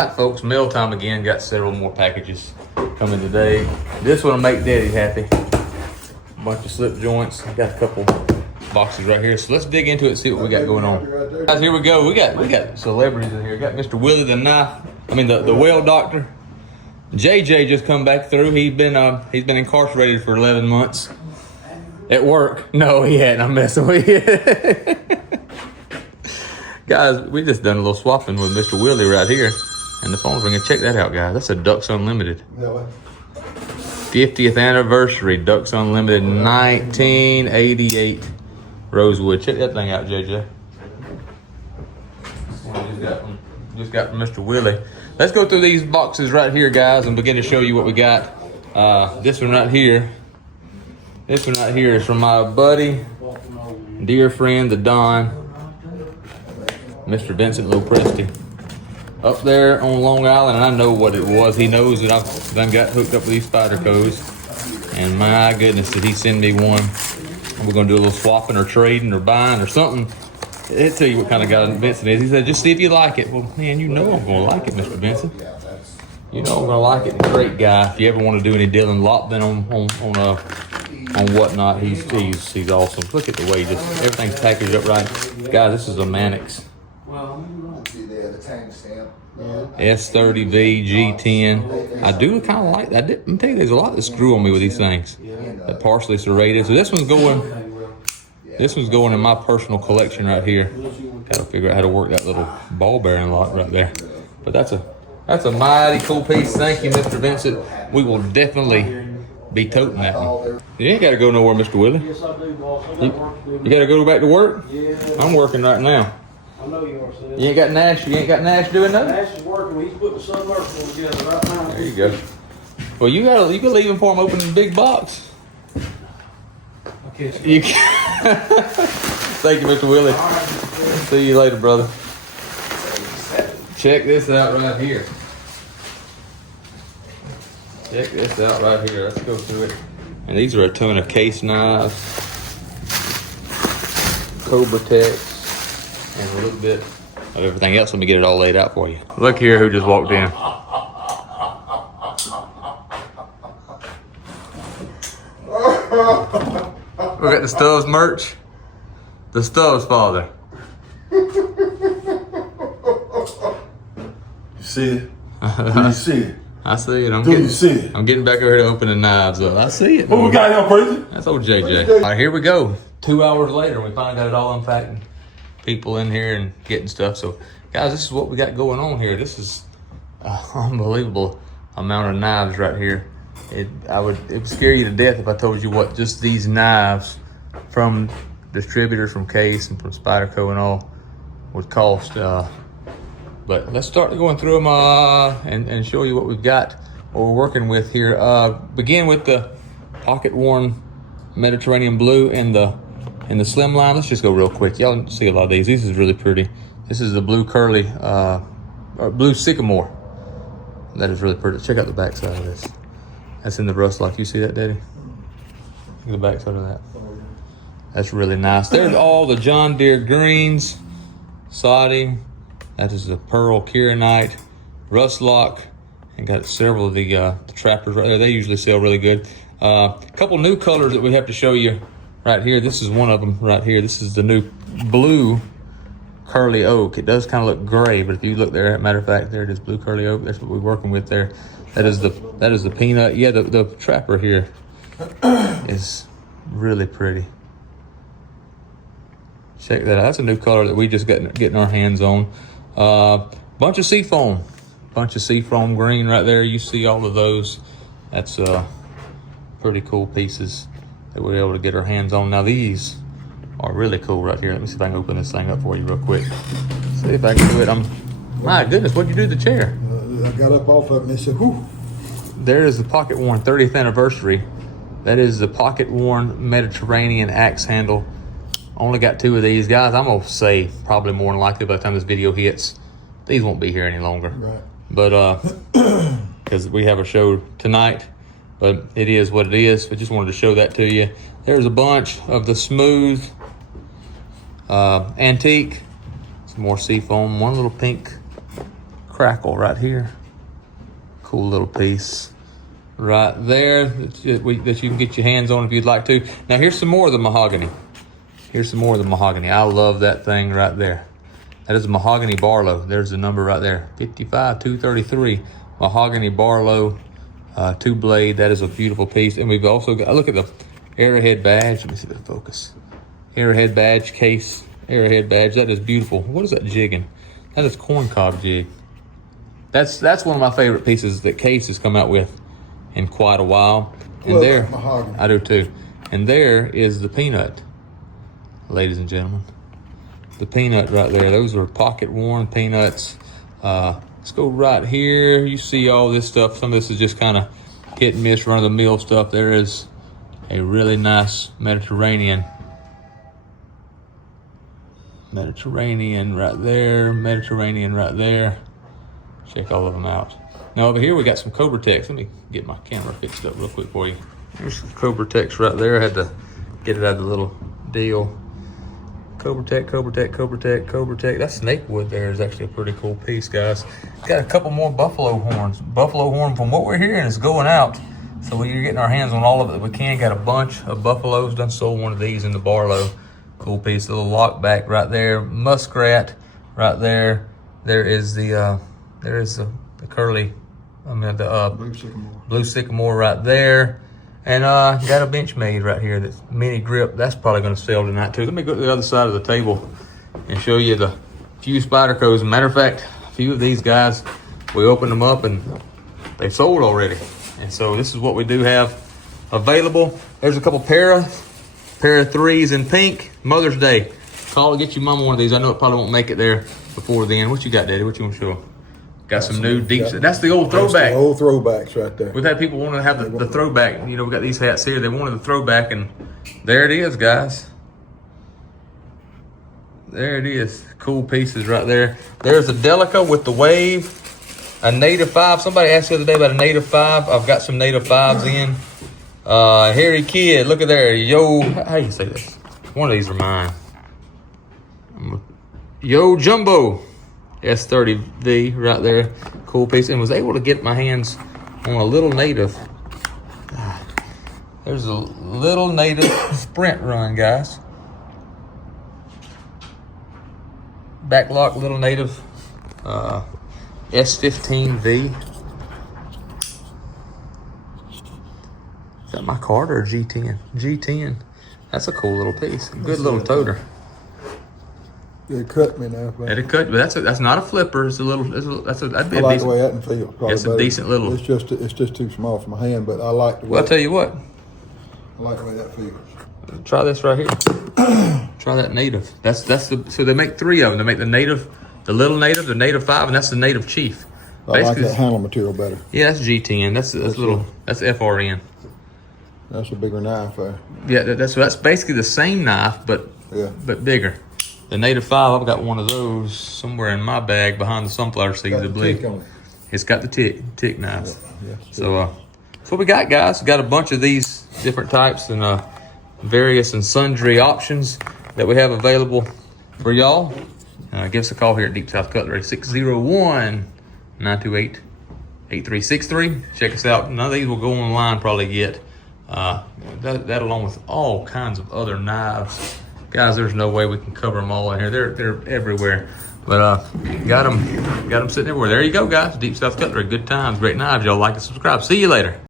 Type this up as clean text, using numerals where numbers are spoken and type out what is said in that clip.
Alright folks, mail time again. Got several more packages coming today. This one will make Daddy happy. A bunch of slip joints. I got a couple boxes right here. So let's dig into it and see what we got going on. Guys, here we go. We got celebrities in here. We got Mr. Willie the the whale doctor. JJ just come back through. He's been incarcerated for 11 months. At work. No, he hadn't. I'm messing with you. Guys, we just done a little swapping with Mr. Willie right here. And the phone's ringing. Check that out, guys. That's a Ducks Unlimited. 50th anniversary Ducks Unlimited 1988 Rosewood. Check that thing out, JJ. Just got from Mr. Willie. Let's go through these boxes right here, guys, and begin to show you what we got. This one right here. This one right here is from my buddy, dear friend, the Don, Mr. Vincent Lopresti. Up there on Long Island, and I know what it was. He knows that I've done got hooked up with these Spydercos. And my goodness, did he send me one. We're gonna do a little swapping or trading or buying or something. He'll tell you what kind of guy Vincent is. He said, just see if you like it. Well, man, you know I'm gonna like it, Mr. Vincent. You know I'm gonna like it. Great guy. If you ever want to do any dealing, Lopman on whatnot, he's awesome. Look at the way everything's packaged up right. Guys, this is a Mannix. S30V G10. I do kind of like that. I didn't tell you there's a lot that screw on me with these things. That partially serrated. So this one's going in my personal collection right here. Gotta figure out how to work that little ball bearing lock right there. But that's a mighty cool piece. Thank you, Mr. Vincent. We will definitely be toting that one. You ain't gotta go nowhere, Mr. Willie. Yes, I do, boss. You gotta go back to work? Yeah. I'm working right now. I know you are, son. You ain't got Nash doing nothing? Nash is working. He's putting the submersible together right now. There you go. Well, you can leave him for him opening the big box. Okay. Thank you, Mr. Willie. See you later, brother. Check this out right here. Check this out right here. Let's go through it. And these are a ton of case knives, Cobratec, and a little bit of everything else. Let me get it all laid out for you. Look here who just walked in. We got the Stubbs merch. The Stubbs father. You see it? Do you see it? I see it. You see it? I'm getting back over here to open the knives up. I see it. What we got here, crazy? That's old JJ. All right, here we go. 2 hours later, we finally got it all unpacked. People in here and getting stuff. So, guys, this is what we got going on here. This is an unbelievable amount of knives right here. It would scare you to death if I told you what just these knives from distributors, from Case and from Spyderco and all would cost. But let's start going through them and show you what we've got, what we're working with here. Begin with the pocket worn Mediterranean blue and the slim line. Let's just go real quick. Y'all see a lot of these. This is really pretty. This is the blue curly, or blue sycamore. That is really pretty. Check out the back side of this. That's in the rust lock. You see that, Daddy? Look at the back side of that. That's really nice. There's all the John Deere greens, siding. That is the pearl kieranite, rust lock, and got several of the trappers right there. They usually sell really good. A couple new colors that we have to show you right here. This is one of them right here. This is the new blue curly oak. It does kind of look gray, but if you look there, matter of fact, there it is, blue curly oak. That's what we're working with there. That is the peanut. Yeah, the trapper here is really pretty. Check that out. That's a new color that we just getting our hands on. Bunch of seafoam green right there. You see all of those. That's pretty cool pieces that we're able to get our hands on. Now these are really cool right here. Let me see if I can open this thing up for you real quick. See if I can do it. My goodness, what'd you do to the chair? I got up off of it and said, whoo. There is the pocket worn 30th anniversary. That is the pocket worn Mediterranean axe handle. Only got 2 of these. Guys, I'm gonna say probably more than likely by the time this video hits, these won't be here any longer. Right. But because we have a show tonight, but it is what it is. I just wanted to show that to you. There's a bunch of the smooth antique, some more seafoam, one little pink crackle right here. Cool little piece right there that you can get your hands on if you'd like to. Now here's some more of the mahogany. Here's some more of the mahogany. I love that thing right there. That is a mahogany Barlow. There's the number right there, 55233. Mahogany Barlow, 2-blade. That is a beautiful piece. And we've also got, look at the arrowhead badge. Let me see the focus. Arrowhead badge case, arrowhead badge. That is beautiful. What is that jigging? That is corncob jig. That's one of my favorite pieces that Case has come out with in quite a while. And Love there, that mahogany. I do too. And there is the peanut, ladies and gentlemen. The peanut right there. Those are pocket worn peanuts. Let's go right here. You see all this stuff. Some of this is just kind of hit and miss, run of the mill stuff. There is a really nice Mediterranean right there. Mediterranean right there. Check all of them out. Now over here we got some Cobratec. Let me get my camera fixed up real quick for you. There's some Cobratec right there. I had to get it out of the little deal. Cobratec. That snake wood there is actually a pretty cool piece, guys. Got a couple more buffalo horns. Buffalo horn, from what we're hearing, is going out. So we're getting our hands on all of it that we can. Got a bunch of buffaloes. Done sold one of these in the Barlow. Cool piece. A little lock back right there. Muskrat right there. There is the curly, blue sycamore right there. And got a bench made right here that's mini grip. That's probably going to sell tonight too. Let me go to the other side of the table and show you the few Spydercos. As a matter of fact, a few of these guys, we opened them up and they sold already. And so this is what we do have available. There's a couple pair of 3s in pink. Mother's Day. Call to get your mama one of these. I know it probably won't make it there before then. What you got, Daddy? What you want to show them? Got some new deep. That's the old throwback. The old throwbacks right there. We've had people want to have the throwback. You know, we got these hats here. They wanted the throwback, and there it is, guys. There it is. Cool pieces right there. There's a Delica with the wave. A native 5. Somebody asked the other day about a native 5. I've got some native 5s in. Harry Kid, look at there. Yo, how you say this? One of these are mine. Yo Jumbo. S30V right there. Cool piece. And was able to get my hands on a little native. There's a little native sprint run, guys. Backlock little native S15V. Is that my card or G10? G10. That's a cool little piece. Good little toter. It cut me now. It cut, but that's not a flipper. It's a little. That'd be I a like decent. the way that feels. It's a decent little. It's just too small for my hand, but I like the way. Well, I'll tell you what. I like the way that feels. Try this right here. Try that native. That's the. So they make 3 of them. They make the native, the little native, the native 5, and that's the native chief. I like that handle material better. Yeah, that's G10. That's little. That's FRN. That's a bigger knife there. Yeah, that's basically the same knife, but bigger. The native 5, I've got one of those somewhere in my bag behind the sunflower seeds, I believe. It's got the tick knives. Yeah, so that's what we got, guys. We got a bunch of these different types and various and sundry options that we have available for y'all. Give us a call here at Deep South Cutlery, 601-928-8363. Check us out. None of these will go online probably yet. That along with all kinds of other knives. Guys, there's no way we can cover them all in here. They're everywhere. But got them sitting everywhere. There you go, guys. Deep South Cutlery. Good times, great knives. Y'all like and subscribe. See you later.